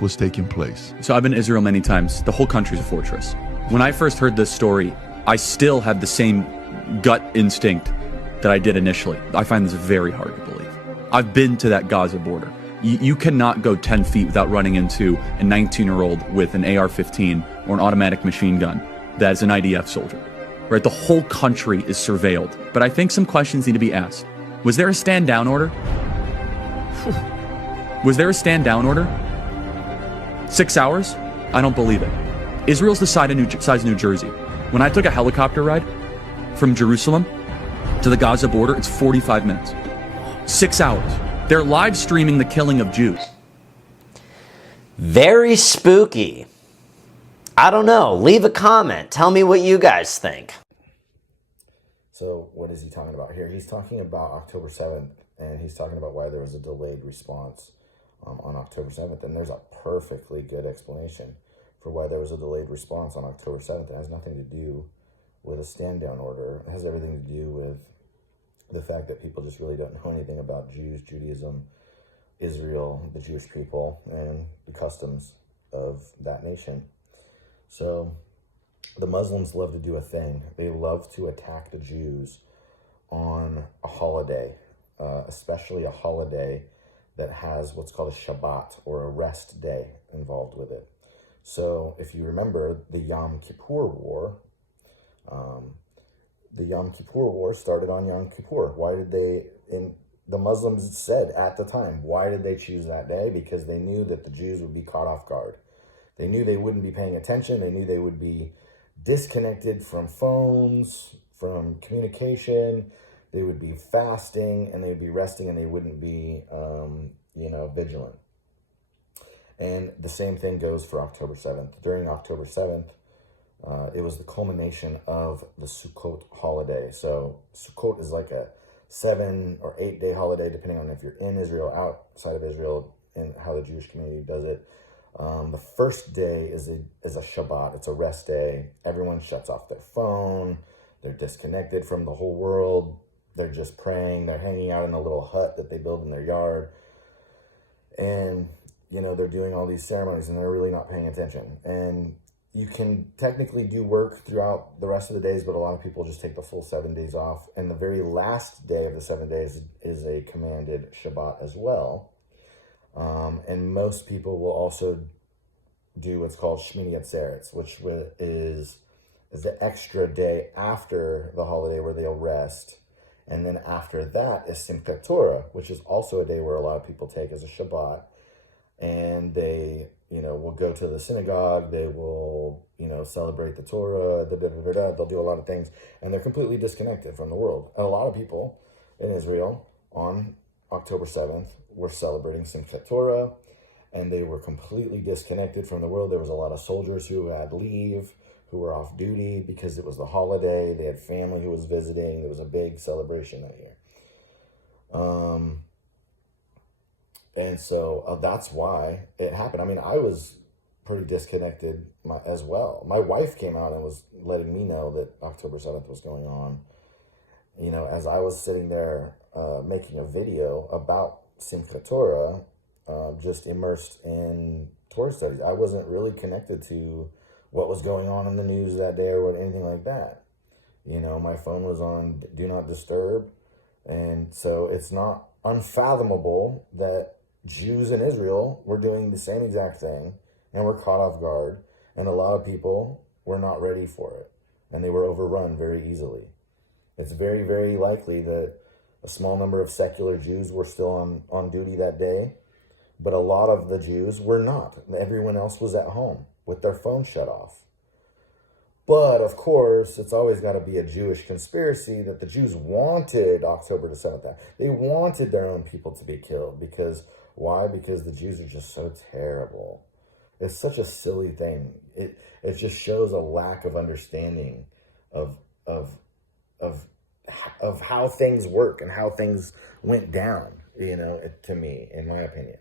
was taking place. So I've been to Israel many times. The whole country's a fortress. When I first heard this story, I still had the same gut instinct that I did initially. I find this very hard to believe. I've been to that Gaza border. You cannot go 10 feet without running into a 19-year-old with an AR-15 or an automatic machine gun that is an IDF soldier. Right? The whole country is surveilled. But I think some questions need to be asked. Was there a stand-down order? Was there a stand-down order? 6 hours? I don't believe it. Israel's the size of New Jersey. When I took a helicopter ride from Jerusalem to the Gaza border, it's 45 minutes. 6 hours. They're live streaming the killing of Jews. Very spooky. I don't know. Leave a comment. Tell me what you guys think. So what is he talking about here? He's talking about October 7th, and he's talking about why there was a delayed response on October 7th. And there's a perfectly good explanation for why there was a delayed response on October 7th. It has nothing to do with a stand-down order. It has everything to do with the fact that people just really don't know anything about Jews, Judaism, Israel, the Jewish people, and the customs of that nation. So the Muslims love to do a thing. They love to attack the Jews on a holiday, especially a holiday that has what's called a Shabbat, or a rest day, involved with it. So if you remember the Yom Kippur War, the Yom Kippur War started on Yom Kippur. Why did the Muslims said at the time, why did they choose that day? Because they knew that the Jews would be caught off guard. They knew they wouldn't be paying attention. They knew they would be disconnected from phones, from communication. They would be fasting, and they'd be resting, and they wouldn't be, vigilant. And the same thing goes for October 7th. During October 7th, it was the culmination of the Sukkot holiday. So Sukkot is like a 7 or 8 day holiday, depending on if you're in Israel, outside of Israel, and how the Jewish community does it. The first day is a Shabbat. It's a rest day. Everyone shuts off their phone. They're disconnected from the whole world. They're just praying. They're hanging out in a little hut that they build in their yard. And, they're doing all these ceremonies, and they're really not paying attention. And you can technically do work throughout the rest of the days, but a lot of people just take the full 7 days off. And the very last day of the 7 days is a commanded Shabbat as well. And most people will also do what's called Shmini Atzeres, which is the extra day after the holiday where they'll rest. And then after that is Simchat Torah, which is also a day where a lot of people take as a Shabbat. And they, will go to the synagogue. They will, celebrate the Torah. They'll do a lot of things. And they're completely disconnected from the world. And a lot of people in Israel on October 7th were celebrating Simchat Torah. And they were completely disconnected from the world. There was a lot of soldiers who had leave, who were off duty because it was the holiday. They had family who was visiting. There was a big celebration that year. And so that's why it happened. I mean, I was pretty disconnected as well. My wife came out and was letting me know that October 7th was going on. As I was sitting there making a video about Simchat Torah, just immersed in Torah studies. I wasn't really connected to what was going on in the news that day or anything like that. My phone was on Do Not Disturb. And so it's not unfathomable that Jews in Israel were doing the same exact thing and were caught off guard. And a lot of people were not ready for it. And they were overrun very easily. It's very, very likely that a small number of secular Jews were still on duty that day. But a lot of the Jews were not. Everyone else was at home with their phone shut off. But, of course, it's always got to be a Jewish conspiracy that the Jews wanted October the 7th. They wanted their own people to be killed. Because, why? Because the Jews are just so terrible. It's such a silly thing. It just shows a lack of understanding of how things work and how things went down, to me, in my opinion.